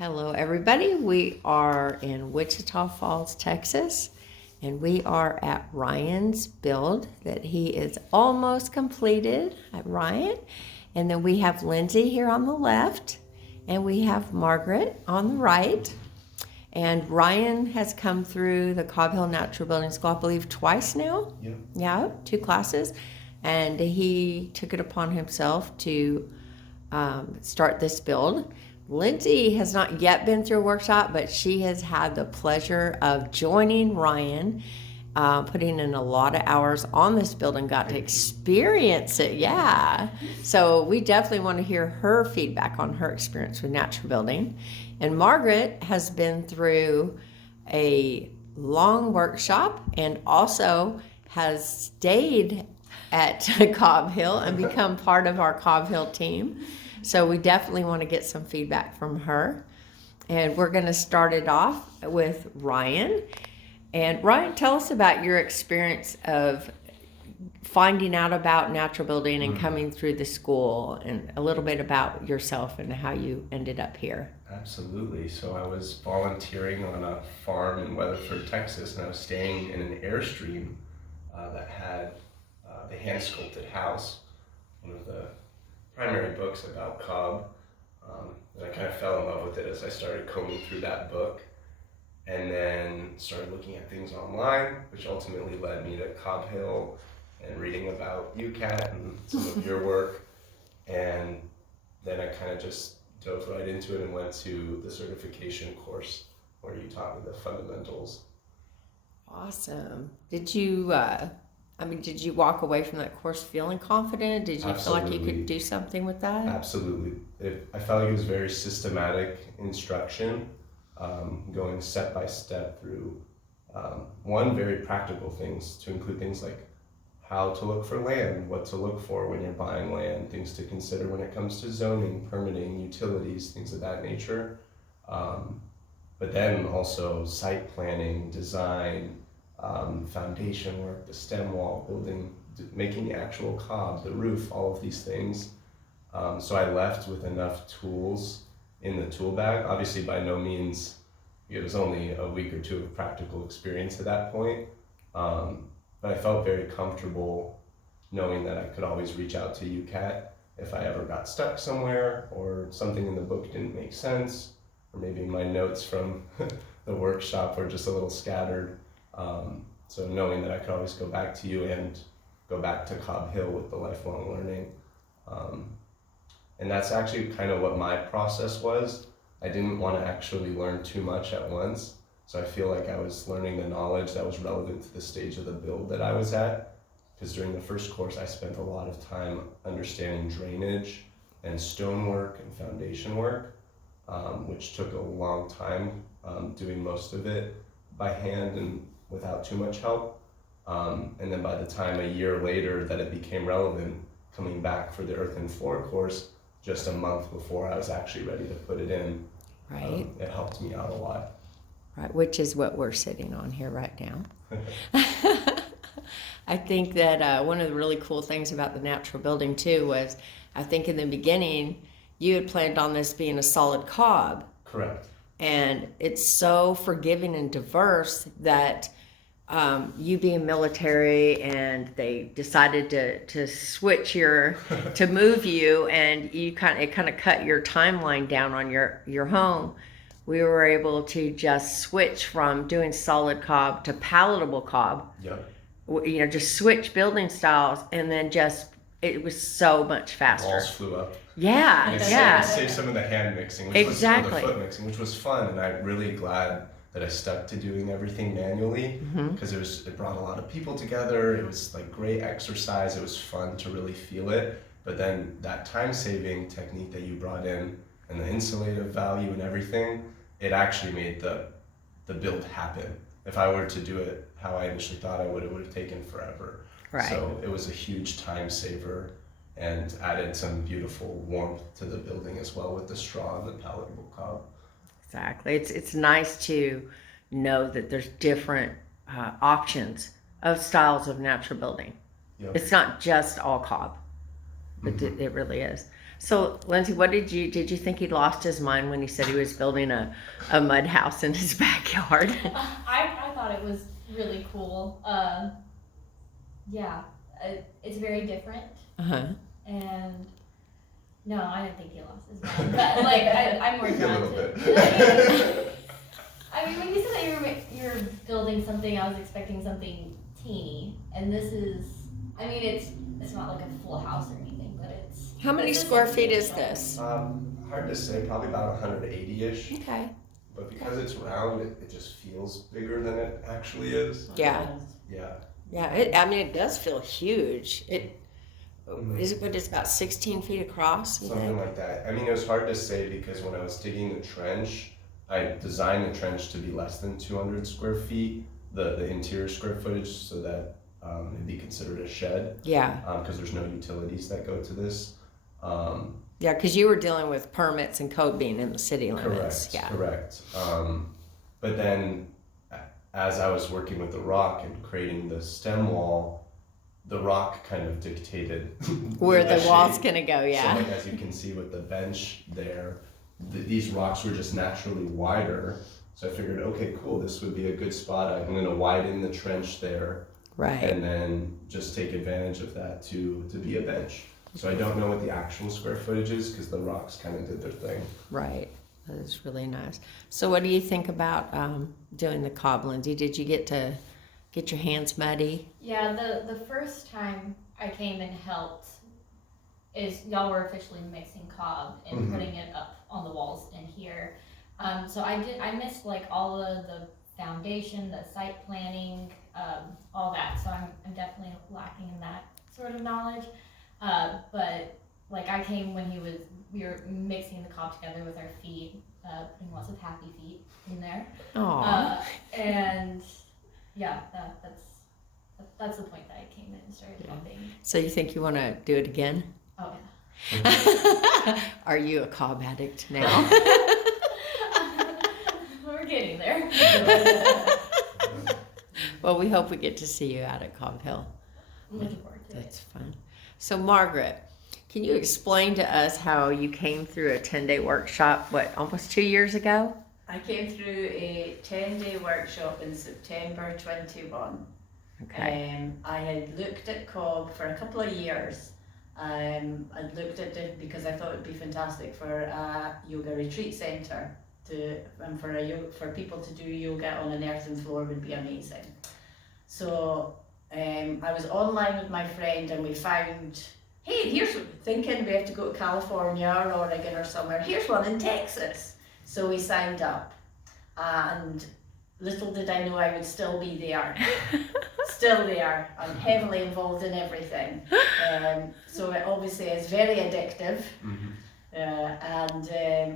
Hello, everybody. We are in Wichita Falls, Texas, and we are at Ryan's build that he is almost completed at Ryan. And then we have Lindsay here on the left, and we have Margaret on the right. And Ryan has come through the Cobb Hill Natural Building School, I believe, twice now. Yeah, 2 classes. And he took it upon himself to start this build. Lindsay has not yet been through a workshop, but she has had the pleasure of joining Ryan, putting in a lot of hours on this build and got to experience it. Yeah. So we definitely want to hear her feedback on her experience with natural building. And Margaret has been through a long workshop and also has stayed at Cobb Hill and become part of our Cobb Hill team. So we definitely want to get some feedback from her. And we're going to start it off with Ryan. And Ryan, tell us about your experience of finding out about natural building and coming through the school, and a little bit about yourself and how you ended up here. Absolutely. So I was volunteering on a farm in Weatherford, Texas, and I was staying in an Airstream that had the hand sculpted house, one of the primary books about Cobb. And I kind of fell in love with it as I started combing through that book, and then started looking at things online, which ultimately led me to Cobb Hill and reading about UCAT and some of your work. And then I kind of just dove right into it and went to the certification course where you taught me the fundamentals. Awesome. Did you walk away from that course feeling confident? Did you Absolutely. feel like you could do something with that? Absolutely. I felt like it was very systematic instruction, going step by step through very practical things, to include things like how to look for land, what to look for when you're buying land, things to consider when it comes to zoning, permitting, utilities, things of that nature. But then also site planning, design, foundation work, the stem wall, building, making the actual cob, the roof, all of these things. So I left with enough tools in the tool bag. Obviously, by no means, it was only a week or 2 of practical experience at that point. But I felt very comfortable knowing that I could always reach out to UCAT if I ever got stuck somewhere or something in the book didn't make sense, or maybe my notes from the workshop were just a little scattered. So knowing that I could always go back to you and go back to Cobb Hill with the lifelong learning. And that's actually kind of what my process was. I didn't want to actually learn too much at once. So I feel like I was learning the knowledge that was relevant to the stage of the build that I was at. Because during the first course, I spent a lot of time understanding drainage and stonework and foundation work, which took a long time, doing most of it by hand and without too much help. And then by the time a year later that it became relevant, coming back for the earth and floor course, just a month before I was actually ready to put it in, Right. It helped me out a lot. Right, which is what we're sitting on here right now. I think that one of the really cool things about the natural building too was, I think in the beginning, you had planned on this being a solid cob. Correct. And it's so forgiving and diverse that you being military, and they decided to switch to move you, and it kind of cut your timeline down on your home. We were able to just switch from doing solid cob to palatable cob. Yep. Just switch building styles, and then it was so much faster. Walls flew up. Yeah, And yeah. It saved some of the hand mixing, Exactly. or the foot mixing, which was fun, and I'm really glad that I stuck to doing everything manually, because it brought a lot of people together. It was like great exercise. It was fun to really feel it. But then that time-saving technique that you brought in, and the insulative value and everything, it actually made the build happen. If I were to do it how I initially thought I would, it would have taken forever. Right. So it was a huge time saver and added some beautiful warmth to the building as well with the straw and the palatable cob. Exactly. It's nice to know that there's different options of styles of natural building. Yep. It's not just all cob, but it really is. So, Lindsay, what did you think he lost his mind when he said he was building a mud house in his backyard? I thought it was really cool. Yeah, it's very different, Uh-huh. and no, I didn't think he lost his mind. But like, I'm more A drawn little to. bit. I mean, when you said that you were building something, I was expecting something teeny, and this is. I mean, it's not like a full house or anything, but it's. How many it's a square feet is substantial. this? Hard to say, probably about 180-ish. Okay. But because it's round, it just feels bigger than it actually is. Yeah. Yeah. Yeah. I mean, it does feel huge. Is it? But it's about 16 feet across. You Something think? like that. I mean, it was hard to say because when I was digging the trench, I designed the trench to be less than 200 square feet, the interior square footage, so that it'd be considered a shed. Yeah. Because there's no utilities that go to this. Yeah, because you were dealing with permits and code being in the city limits. Correct. Yeah. Correct. But then, as I was working with the rock and creating the stem wall, the rock kind of dictated Where the wall's shape. gonna go. Yeah. So like, as you can see with the bench there, these rocks were just naturally wider. So I figured, okay, cool, this would be a good spot. I'm going to widen the trench there, Right. and then just take advantage of that to be a bench. So I don't know what the actual square footage is because the rocks kind of did their thing. Right. That is really nice. So, what do you think about doing the cob, Lindsay? Did you get to get your hands muddy? Yeah, the first time I came and helped is y'all were officially mixing cob and Mhm. putting it up on the walls in here. So I missed like all of the foundation, the site planning, all that. So I'm definitely lacking in that sort of knowledge. But like I came when we were mixing the cob together with our feet, putting lots of happy feet in there. Oh. And yeah, that's the point that I came in and started helping. So you think you want to do it again? Oh yeah. Are you a cob addict now? We're getting there. Well, we hope we get to see you out at Cobb Hill. I'm looking forward to it. That's fun. So, Margaret, can you explain to us how you came through a 10-day workshop, almost 2 years ago? I came through a 10-day workshop in September 21. Okay. I had looked at Cobb for a couple of years. I'd looked at it because I thought it'd be fantastic for a yoga retreat centre for people to do yoga on an earthen floor would be amazing. So I was online with my friend and we found, hey, here's thinking we have to go to California or Oregon or somewhere. Here's one in Texas. So we signed up, and little did I know I would still be there. Still there. I'm heavily involved in everything. So it obviously is very addictive. Mhm. And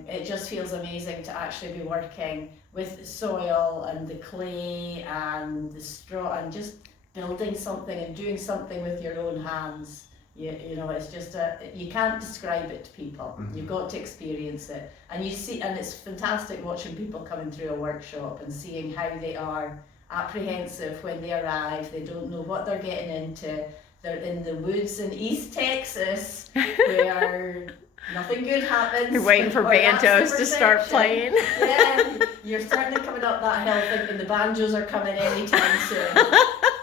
it just feels amazing to actually be working with the soil and the clay and the straw and just building something and doing something with your own hands. You know, it's just you can't describe it to people. Mhm. You've got to experience it, and you see, and it's fantastic watching people coming through a workshop and seeing how they are apprehensive when they arrive. They don't know what they're getting into. They're in the woods in East Texas where nothing good happens. You're waiting for or that's the banjos to start perception. playing. Yeah, you're starting to coming up that hill thinking the banjos are coming anytime soon.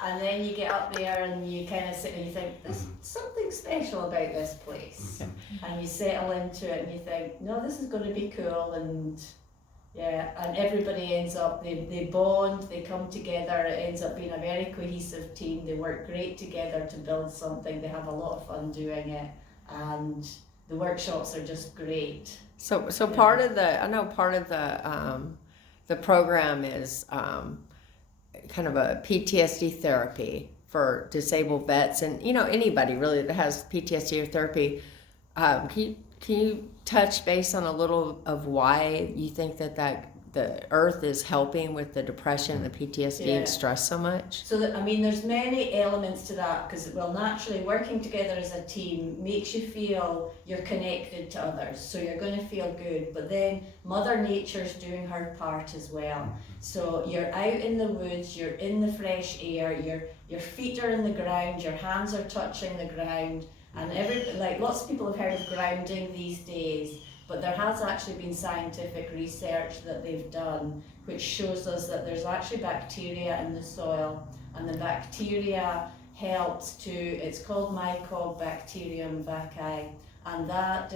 And then you get up there and you kind of sit and you think, there's something special about this place. And you settle into it and you think, no, this is going to be cool. And yeah, and everybody ends up, they bond, they come together, it ends up being a very cohesive team. They work great together to build something. They have a lot of fun doing it. And the workshops are just great. So part of the program is kind of a PTSD therapy for disabled vets and anybody really that has PTSD or therapy. Can you touch base on a little of why you think that the earth is helping with the depression, the PTSD Yeah. and stress so much? So there's many elements to that because naturally working together as a team makes you feel you're connected to others, so you're going to feel good, but then Mother Nature's doing her part as well. So you're out in the woods, you're in the fresh air, your feet are in the ground, your hands are touching the ground, And lots of people have heard of grounding these days, but there has actually been scientific research that they've done which shows us that there's actually bacteria in the soil, and the bacteria helps to, it's called Mycobacterium vaccae, and that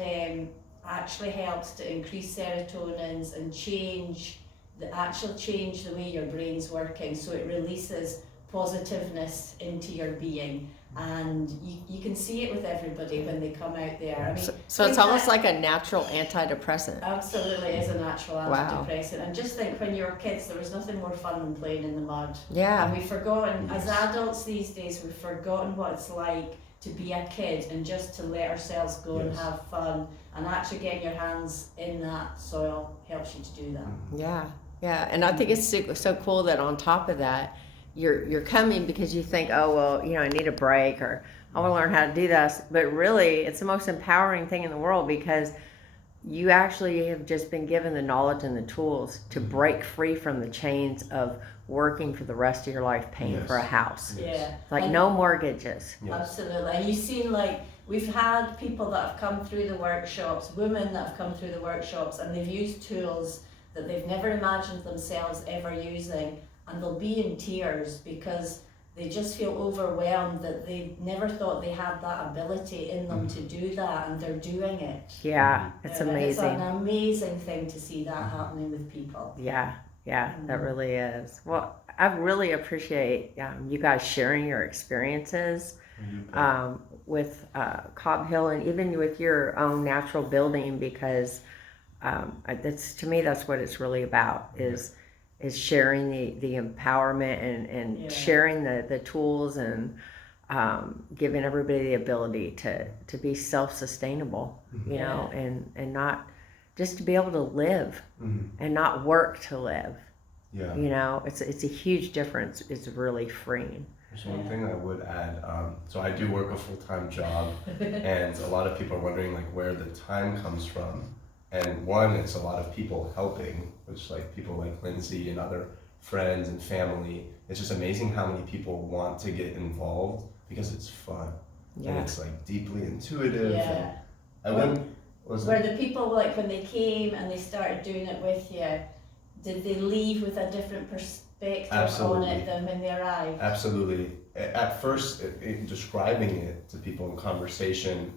actually helps to increase serotonins and change the way your brain's working, so it releases positiveness into your being. And you can see it with everybody when they come out there. I mean, so it's almost like a natural antidepressant. Absolutely is a natural Wow. antidepressant. And just think, when you were kids, there was nothing more fun than playing in the mud. Yeah. And we've forgotten, as adults these days, we've forgotten what it's like to be a kid and just to let ourselves go and Yes. have fun. And actually getting your hands in that soil helps you to do that. Yeah, yeah, and I think it's so cool that on top of that, you're coming because you think, oh well, I need a break, or I want to learn how to do this. But really, it's the most empowering thing in the world, because you actually have just been given the knowledge and the tools to break free from the chains of working for the rest of your life paying Yes. for a house. Yes. Yeah. Like And- no mortgages. Yes. Absolutely. And you've seen, we've had people that have come through the workshops, women that have come through the workshops, and they've used tools that they've never imagined themselves ever using, and they'll be in tears because they just feel overwhelmed that they never thought they had that ability in them to do that, and they're doing it. Yeah, it's And It's amazing. an amazing thing to see that happening with people. Yeah, that really is. Well, I really appreciate you guys sharing your experiences with Cobb Hill, and even with your own natural building, because that's, to me, that's what it's really about, is sharing the empowerment and Yeah. sharing the tools, and giving everybody the ability to be self-sustainable, you know, and not just to be able to live and not work to live. Yeah. You know, it's a huge difference. It's really freeing. There's one thing I would add. So I do work a full-time job, and a lot of people are wondering where the time comes from. And one, it's a lot of people helping, which people like Lindsay and other friends and family. It's just amazing how many people want to get involved because it's fun and Yeah. it's deeply intuitive. Yeah. And I wouldn't. Was Where it? the people, when they came and they started doing it with you, did they leave with a different perspective on Absolutely. it than when they arrived? Absolutely. At first, describing it to people in conversation,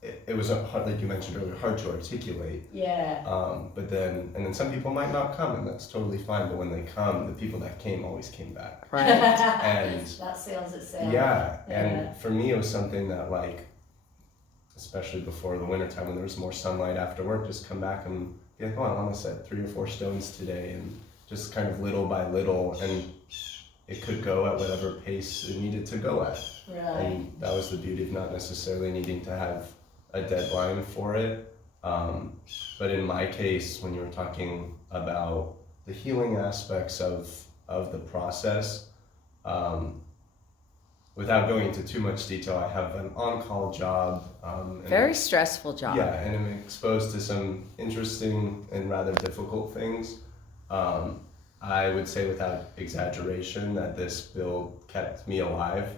it was hard, like you mentioned earlier, hard to articulate. Yeah. But then some people might not come, and that's totally fine. But when they come, the people that came always came back. Right. And that sells itself. yeah, Yeah. and for me, it was something that especially before the wintertime when there was more sunlight after work, just come back and be like, oh, I want to set 3 or 4 stones today, and just kind of little by little, and it could go at whatever pace it needed to go at. Right. And that was the beauty of not necessarily needing to have a deadline for it. But in my case, when you were talking about the healing aspects of the process, without going into too much detail, I have an on-call job. And Very stressful job. yeah, and I'm exposed to some interesting and rather difficult things. I would say without exaggeration that this build kept me alive,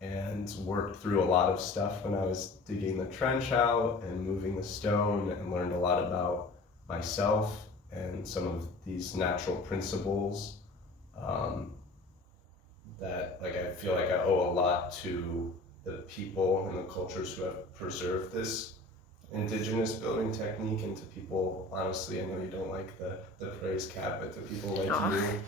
and worked through a lot of stuff when I was digging the trench out and moving the stone, and learned a lot about myself and some of these natural principles that I feel like I owe a lot to the people and the cultures who have preserved this indigenous building technique, and to people, honestly, I know you don't like the praise cap, but to people like you,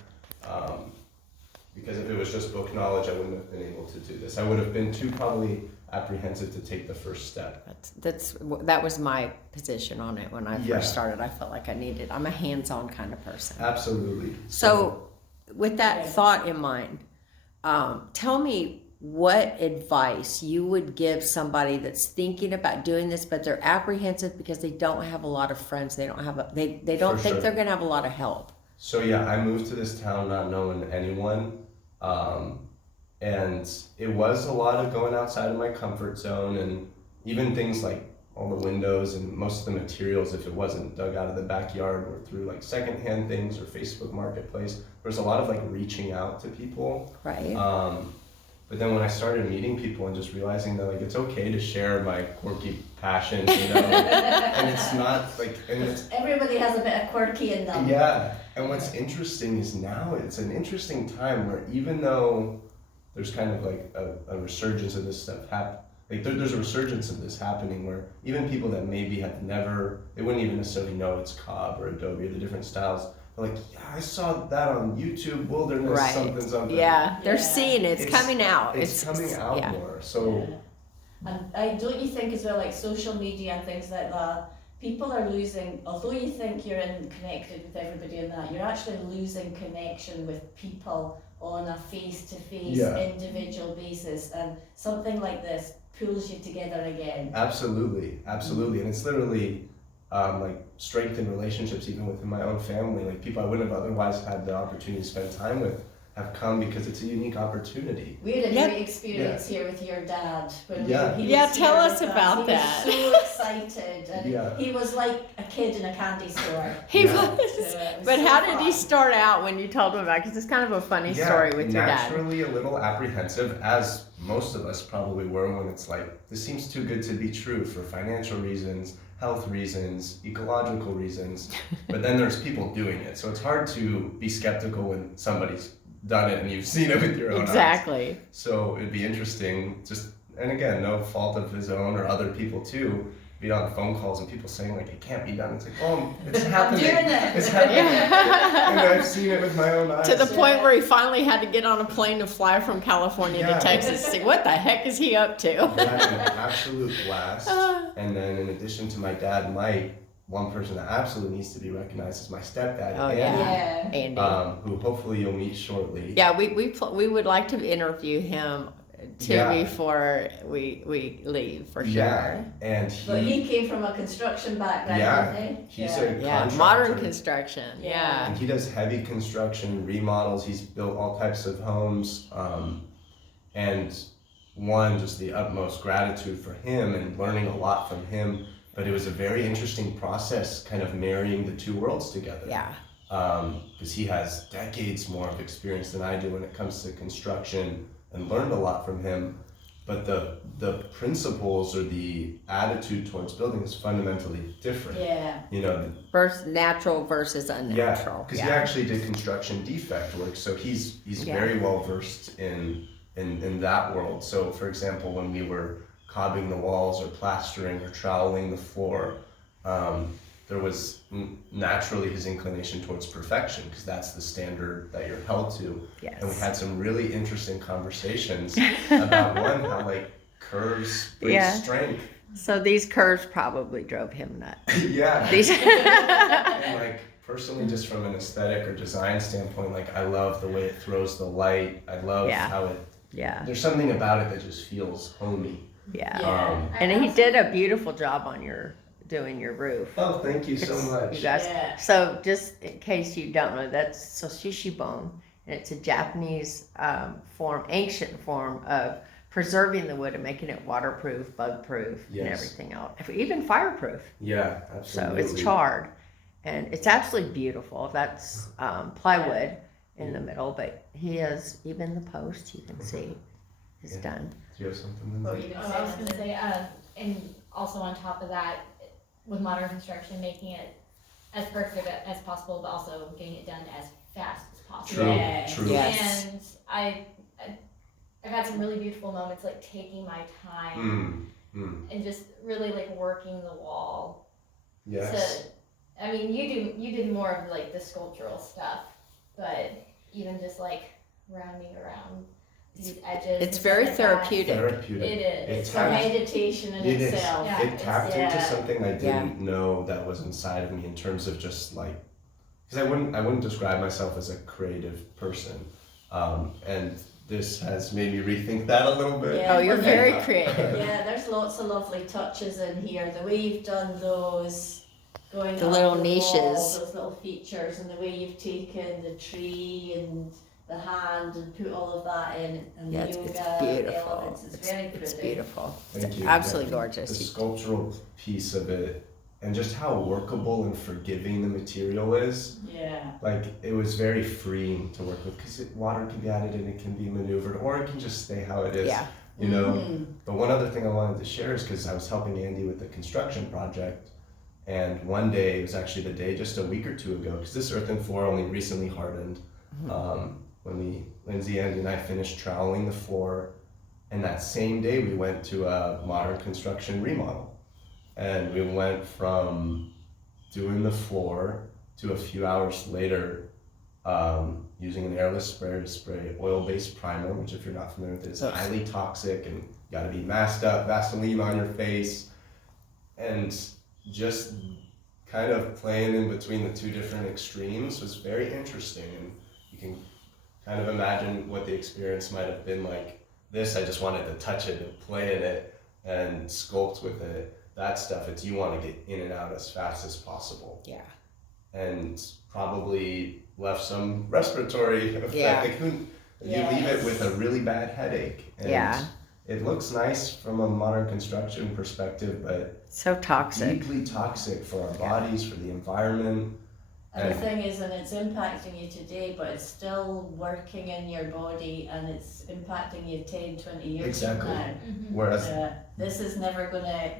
because if it was just book knowledge, I wouldn't have been able to do this. I would have been too probably apprehensive to take the first step. That was my position on it when I Yeah. first started. I felt like I'm a hands-on kind of person. Absolutely. So with that thought in mind, tell me what advice you would give somebody that's thinking about doing this, but they're apprehensive because they don't have a lot of friends. They don't have they don't For think sure. they're going to have a lot of help. So yeah, I moved to this town not knowing anyone, and it was a lot of going outside of my comfort zone, and even things like all the windows and most of the materials, if it wasn't dug out of the backyard or through secondhand things or Facebook Marketplace, there was a lot of reaching out to people. Right. But then when I started meeting people and just realizing that like it's okay to share my quirky passions, and it's not like, and it's Everybody has a bit of quirky in them. yeah. And what's interesting is now it's an interesting time where even though there's kind of like a resurgence of this stuff there's a resurgence of this happening where even people that maybe have never, they wouldn't even necessarily know it's Cobb or Adobe or the different styles. They're like, yeah, I saw that on YouTube, Wilderness, Right. something. Yeah, they're Yeah. seeing it. It's coming out. It's coming out yeah. more. So And don't you think as well, like social media and things like that, people are losing, although you think you're connected with everybody in that, you're actually losing connection with people on a face-to-face, Yeah. individual basis, and something like this pulls you together again. absolutely, and it's literally like strengthened relationships even within my own family. Like people I wouldn't have otherwise had the opportunity to spend time with have come because it's a unique opportunity. We had a Yeah. great experience here with your dad. When Yeah. he Yeah, was tell here us with about that. He was so excited, and Yeah. he was like a kid in a candy store. He Yeah. was. So it was But so how did he fun. start out when you told him about it? Because it's kind of a funny story with your dad. Naturally a little apprehensive, as most of us probably were when it's like, this seems too good to be true for financial reasons, health reasons, ecological reasons. But then there's people doing it. So it's hard to be skeptical when somebody's done it and you've seen it with your own eyes. Exactly. So it'd be interesting, just, and again, no fault of his own or other people too, be on phone calls and people saying like, it can't be done. It's like, oh, it's happening. doing it. It's happening. Yeah. And I've seen it with my own eyes. To the point where he finally had to get on a plane to fly from California Yeah. to Texas to see what the heck is he up to. I had an absolute blast. And then in addition to my dad, Mike, one person that absolutely needs to be recognized is my stepdad, Oh, Andy, yeah. Yeah. Andy. who hopefully you'll meet shortly. Yeah, we would like to interview him too Yeah. before we leave for sure. Yeah, and But he came from a construction background, Yeah. didn't he? he's Yeah. a Yeah, contractor. modern construction. Yeah. And he does heavy construction, remodels. He's built all types of homes. And one, just the utmost gratitude for him and learning a lot from him. But it was a very interesting process, kind of marrying the two worlds together. Yeah. Because he has decades more of experience than I do when it comes to construction, and learned a lot from him. But the principles or the attitude towards building is fundamentally different. Yeah. You know, Versus natural versus yeah, unnatural. because he actually did construction defect work, so he's Yeah. very well versed in that world. So, for example, when we were cobbing the walls or plastering or troweling the floor, there was naturally his inclination towards perfection because that's the standard that you're held to. Yes. And we had some really interesting conversations about one, how like curves bring Yeah. strength. So these curves probably drove him nuts. Yeah. These. And like personally, just from an aesthetic or design standpoint, like I love the way it throws the light. I love Yeah. how it. Yeah. There's something about it that just feels homey. Yeah. Um, And he did a beautiful job on doing your roof. Oh, thank you so It's- much. You guys. Yeah. So just in case you don't know, that's Soshishibon, and it's a Japanese ancient form of preserving the wood and making it waterproof, bug-proof, and Yes. everything else, even fireproof. Yeah, So absolutely. it's charred, and it's absolutely beautiful. That's plywood in the middle, but he has even the post you can see is Yeah. done. Do you have something? What were Lindsay? you gonna Oh, say? I was gonna say, and also on top of that, with modern construction, making it as perfect as possible, but also getting it done as fast as possible. True, Yeah. true. Yes. And I've had some really beautiful moments, like taking my time and just really like working the wall. Yes. I mean, you did more of like the sculptural stuff, but even just like rounding around these edges. It's and very stuff like that. therapeutic. Therapeutic. It is. It's It for tapped, meditation in it is. itself. Yeah. It tapped Yeah. into something I didn't know that was inside of me in terms of just like, because I wouldn't describe myself as a creative person, and this has made me rethink that a little bit. Yeah. Oh, you're Well, very yeah. creative. Yeah, there's lots of lovely touches in here. The way you've done those, going The up little the niches. walls, those little features, and the way you've taken the tree and the hand and put all of that in, and Yeah, the it's yoga beautiful. elements. It's very pretty. It's beautiful. Thank It's you. absolutely The gorgeous. sculptural piece of it, and just how workable and forgiving the material is. Yeah. Like, it was very freeing to work with because water can be added and it can be maneuvered, or it can just stay how it is. Yeah. You know. Mhm. But one other thing I wanted to share is because I was helping Andy with the construction project, and one day, it was actually the day just a week or two ago, because this earthen floor only recently hardened. When Lindsay, Andy, and I finished troweling the floor, and that same day we went to a modern construction remodel, and we went from doing the floor to a few hours later using an airless sprayer to spray oil-based primer, which if you're not familiar with it is highly toxic and got to be masked up, Vaseline on your face, and just kind of playing in between the two different extremes was very interesting. And you can kind of imagine what the experience might have been like. This, I just wanted to touch it and play in it and sculpt with it. That stuff, it's you want to get in and out as fast as possible. Yeah. And probably left some respiratory effect. Yeah. Like, you leave it with a really bad headache. And Yeah. it looks nice from a modern construction perspective, but So toxic. deeply toxic for our bodies, for the environment. And the thing is, and it's impacting you today, but it's still working in your body and it's impacting you 10, 20 years Exactly. from now. Whereas, This is never gonna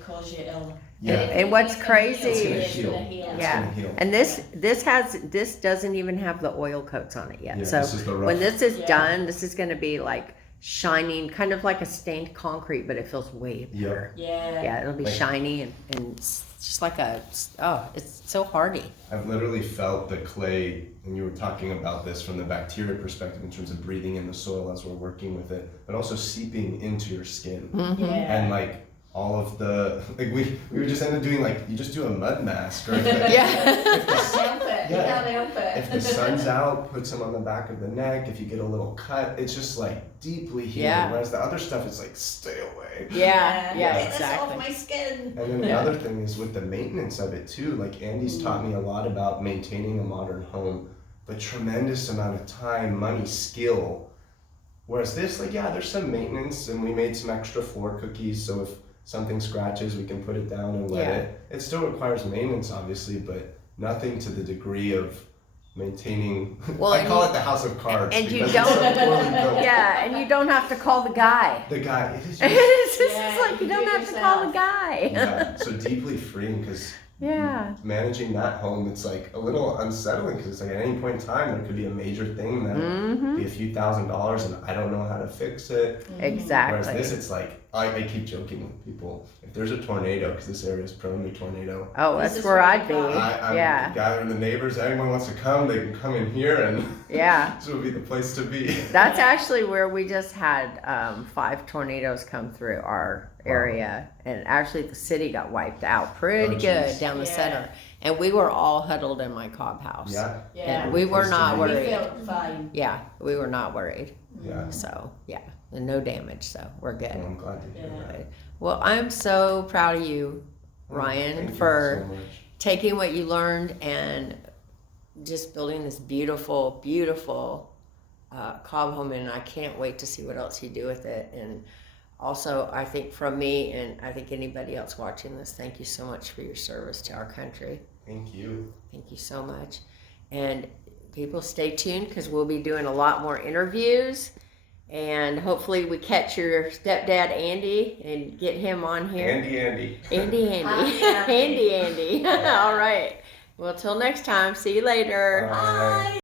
cause you ill. yeah, And what's it's crazy, gonna It's heal. gonna heal. It's Yeah. gonna heal. and this doesn't even have the oil coats on it yet. Yeah, So this is the rough. when this is Yeah. done, this is going to be like shining, kind of like a stained concrete, but it feels way better. Yeah. Yeah, it'll be Like- shiny and it's just like it's so hardy. I've literally felt the clay, and you were talking about this from the bacteria perspective in terms of breathing in the soil as we're working with it, but also seeping into your skin. Mm-hmm. Yeah. And like all of the, like we would just end up doing like, you just do a mud mask, or if the, Yeah. if the Help it. You Yeah. can't help it. if the sun's out, puts them on the back of the neck. If you get a little cut, it's just like deeply healing. Yeah. Whereas the other stuff, it's like, stay away. Yeah, Get this exactly. off my skin. And then the other thing is with the maintenance of it too. Like Andy's taught me a lot about maintaining a modern home, but tremendous amount of time, money, skill. Whereas this, like, yeah, there's some maintenance, and we made some extra floor cookies, so if something scratches, we can put it down and let Yeah. it. It still requires maintenance, obviously, but nothing to the degree of maintaining. Well, I and call you- it the house of cards. and you because don't- it's so poorly built. Yeah, and you don't have to call the guy. The guy, it is just, It's just Yeah, like you you don't do have to call the yourself. guy. yeah, so deeply freeing because Yeah. managing that home, it's like a little unsettling because it's like at any point in time there could be a major thing that Mm-hmm. be a few $1,000s and I don't know how to fix it. Whereas Exactly. this, it's like I keep joking with people, if there's a tornado, because this area is prone to tornado, Oh, This that's is where where I'd we be. come. I'm Yeah. gathering the neighbors. Anyone wants to come, they can come in here, and Yeah. this would be the place to be. That's actually where we just had 5 tornadoes come through our area, and actually the city got wiped out pretty Oh, good geez. down the Yeah. center, and we were all huddled in my cob house. Yeah, Yeah. And we were Place to not be. We worried. felt fine. Yeah, we were not worried. yeah. So yeah, and no damage, so we're good. Well, I'm glad to hear Yeah. that. Well, I'm so proud of you, Ryan, Thank you for so much. taking what you learned and just building this beautiful, beautiful cob home, and I can't wait to see what else you do with it. And also, I think from me, and I think anybody else watching this, thank you so much for your service to our country. Thank you. Thank you so much. And people, stay tuned because we'll be doing a lot more interviews. And hopefully we catch your stepdad, Andy, and get him on here. Andy. Andy. Hi, Andy. Andy. All right. Well, till next time. See you later. Bye.